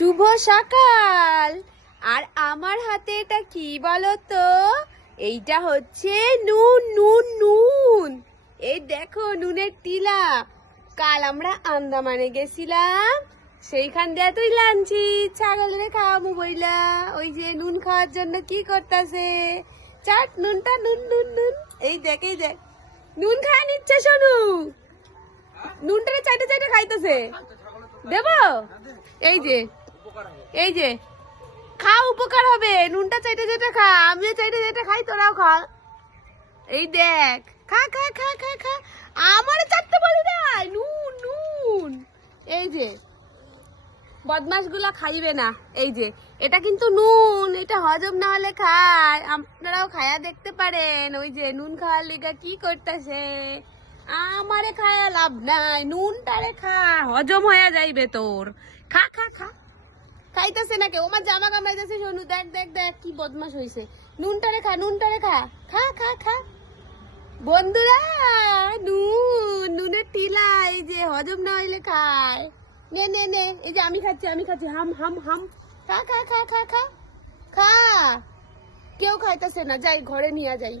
শুভ সকাল। আর আমার হাতে এটা কি বলো তো? এইটা হচ্ছে নুন নুন নুন। এই দেখো নুনের টিলা। কাল আমরা আন্দামানে গেছিলাম, সেইখান দিয়ে তুই লানছি ছাগলের খাওয়াবো বইলা। ওই যে নুন খাওয়ার জন্য কি করতেছে, চাট নুনটা নুন নুন নুন। এই দেখ এই দেখ নুন খাওয়া নিচ্ছে শোনু, নুনটাকে চাইতে চাইতে খাইতেছে। দেবো? এই যে এই যে খা, উপকার হবে। নুনটা চাইতে যেটা খা, আমিও চাইতে যেটা খাই, তোরাও খা। এই দেখ, খা খা খা খা খা। আমারে চাটতে বলি না, নুন নুন। এই যে বদমাস গুলা খাইবে না। এই যে এটা কিন্তু নুন, এটা হজম না হলে খায়। আপনারাও খায়া দেখতে পারেন। ওই যে নুন খাওয়ার লিগা কি করতেছে। আমারে খায়া লাভ নাই, নুনটারে খা, হজম হয়ে যাইবে তোর। খা খা খা। খাইতেছে না কেউ, আমার জামা কামড়াইতেছে শোনু। দেখ দেখ দেখ কি বদমাশ হইছে। নুনটারে খা, নুনটারে খা, খা খা খা। বন্ধুরা, নুন নুনের টিলা, এই যে হজম না হইলে খায়। নে নে নে, এই যে আমি খাচ্ছি হাম হাম হাম। খা খা খা খা খা খা। কেউ খাইতেছে না, যাই ঘরে নিয়ে যাই।